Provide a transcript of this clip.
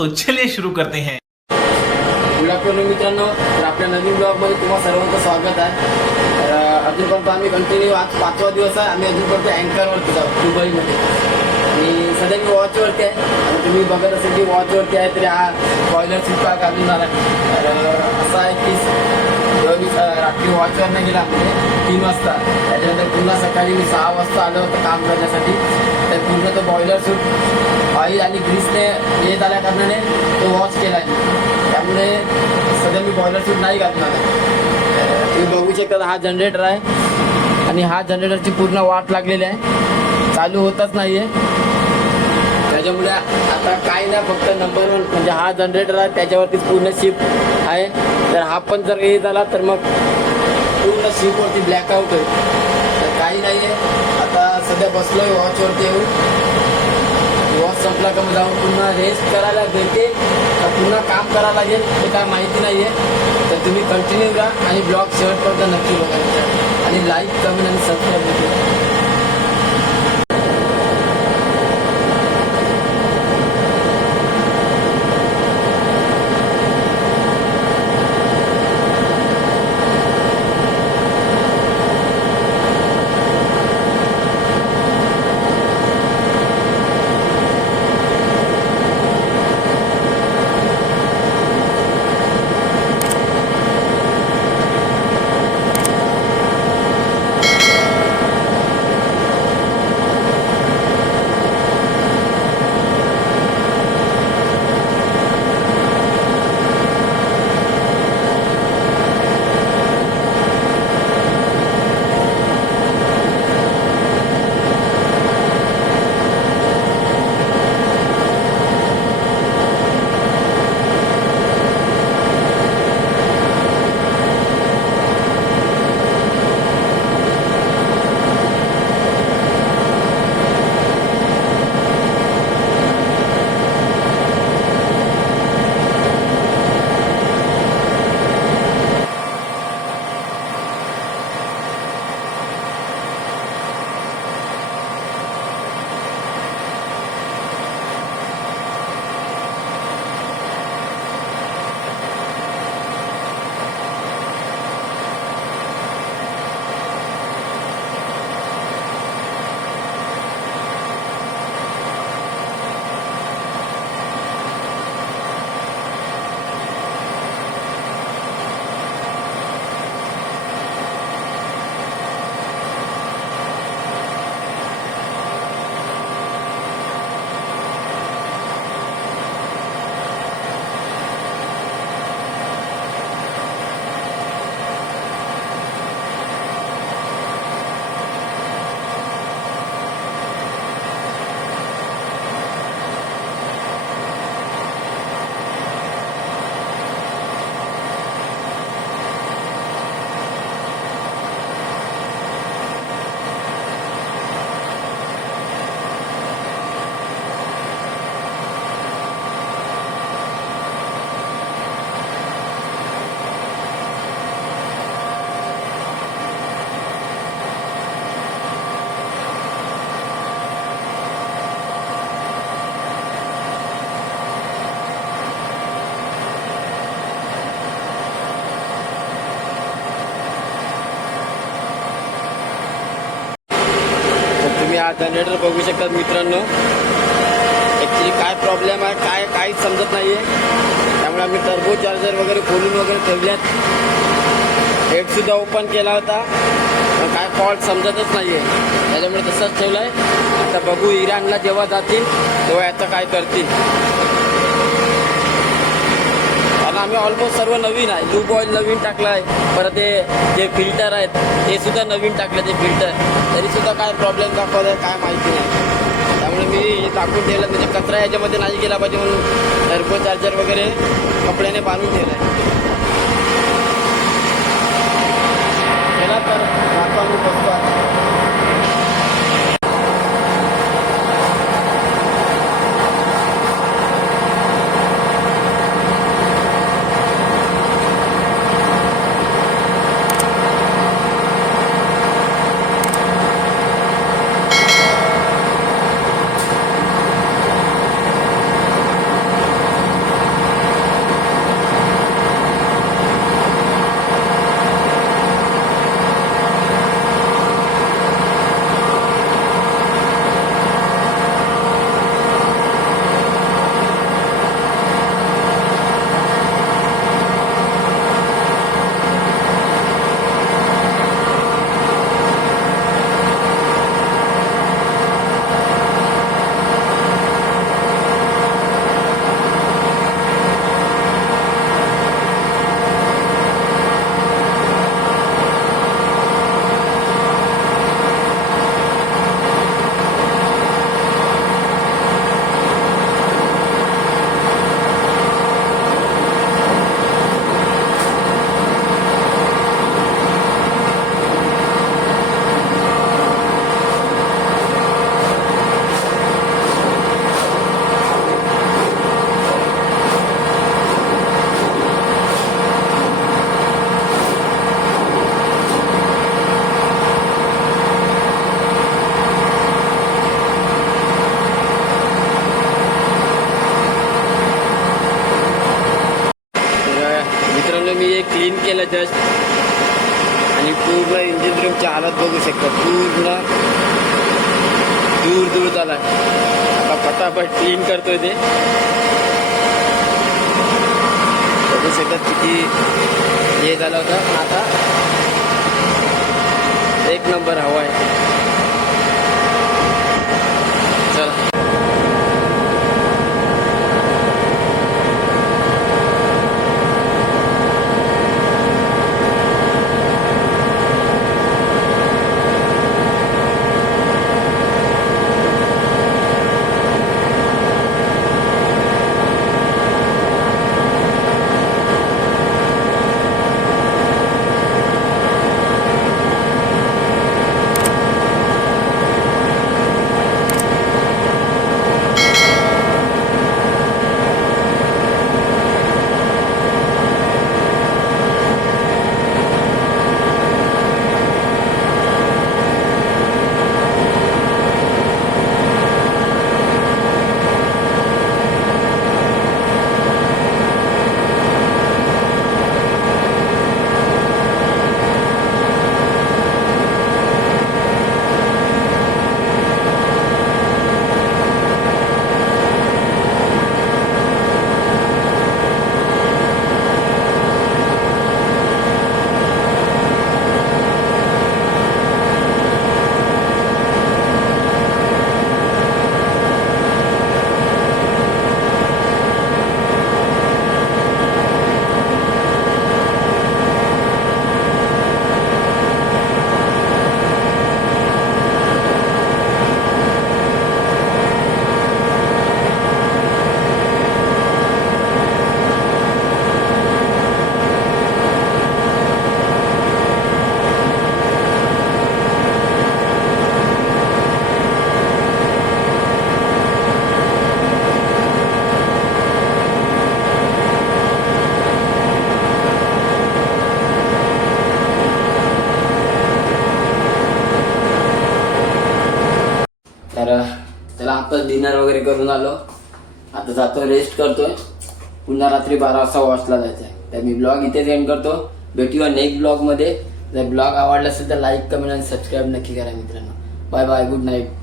तो चलिए शुरू करते हैं। गुड आफ्टरनून मित्रांनो तर आपल्या नवीन ब्लॉगमध्ये तुम्हाला सर्वांचं स्वागत आहे. तर अजूनपर्यंत आम्ही कंटिन्यू आज पाचवा दिवस आहे. आम्ही अजूनपर्यंत अँकरवरती जाऊ दुबईमध्ये. आणि सध्या मी वॉचवरती आहे. आणि तुम्ही बघत असेल की वॉचवरती आहे तरी हा बॉयलर सीट पॅक अजून झाला आहे. तर असं आहे की जेव्हा मी रात्री वॉचवरनं गेला. म्हणजे तीन वाजता. त्याच्यानंतर पुन्हा सकाळी मी सहा वाजता आलो होतं काम करण्यासाठी. तर पूर्ण तो बॉयलर सूट ऑइल आणि ग्रीसने हे झाल्या कारणाने तो वॉश केला आहे त्यामुळे सध्या मी बॉयलर सूट नाही घातणार तुम्ही बघू शकता हा जनरेटर आहे. आणि हा जनरेटरची पूर्ण वाट लागलेली आहे. चालू होतच नाही आहे त्याच्यामुळे आता काय नाही फक्त नंबर वन म्हणजे हा जनरेटर आहे त्याच्यावरती पूर्ण शिप आहे. तर हा पण जर हे झाला तर मग पूर्ण शिपवरती ब्लॅकआउट होईल तर काही नाही आहे आता सध्या बसलो आहे वॉचवरती येऊन. वॉच संपला का मग जाऊन पुन्हा रेस्ट करायला भेटते तर पुन्हा काम करायला लागेल हे काय माहिती नाही आहे तर तुम्ही कंटिन्यू राहा आणि ब्लॉग शेवटपर्यंत नक्की बघा. आणि लाईक कमेंट आणि सबस्क्राईब हा जनरेटर बघू शकतात मित्रांनो. ॲक्च्युली काय प्रॉब्लेम आहे काय काहीच समजत नाही आहे त्यामुळे आम्ही टर्बो चार्जर वगैरे खोलून वगैरे ठेवल्यात. हेडसुद्धा ओपन केला होता. पण काय फॉल्ट समजतच नाही आहे त्याच्यामुळे तसंच ठेवलं आहे आता बघू इराणला जेव्हा जातील तेव्हा याचं काय करतील. आम्ही ऑलमोस्ट सर्व नवीन आहे. लूप ऑइल नवीन टाकलं आहे परत ते जे फिल्टर आहेत ते सुद्धा नवीन टाकलं ते फिल्टर तरी सुद्धा काय प्रॉब्लेम दाखवत आहे काय माहिती नाही. त्यामुळे मी हे टाकून ठेवलं म्हणजे कचरा याच्यामध्ये नाही गेला पाहिजे म्हणून टर्बो चार्जर वगैरे कपड्याने बांधून ठेवलं आहे तर हालत बघू शकता पूर्ण दूर दूर झालाय आता पटापट क्लीन करतोय ते. बघू शकतात किती हे झालं होतं. आता एक नंबर हवा आहे. चला. तर त्याला आता डिनर वगैरे करून आलो. आता जातो रेस्ट करतोय. पुन्हा रात्री बारा वाजता वॉचला जायचं आहे तर मी ब्लॉग इथेच एंड करतो. भेटूया नेक्स्ट ब्लॉगमध्ये जर ब्लॉग आवडला असेल तर लाईक कमेंट आणि सबस्क्राईब नक्की करा मित्रांनो. Bye bye good night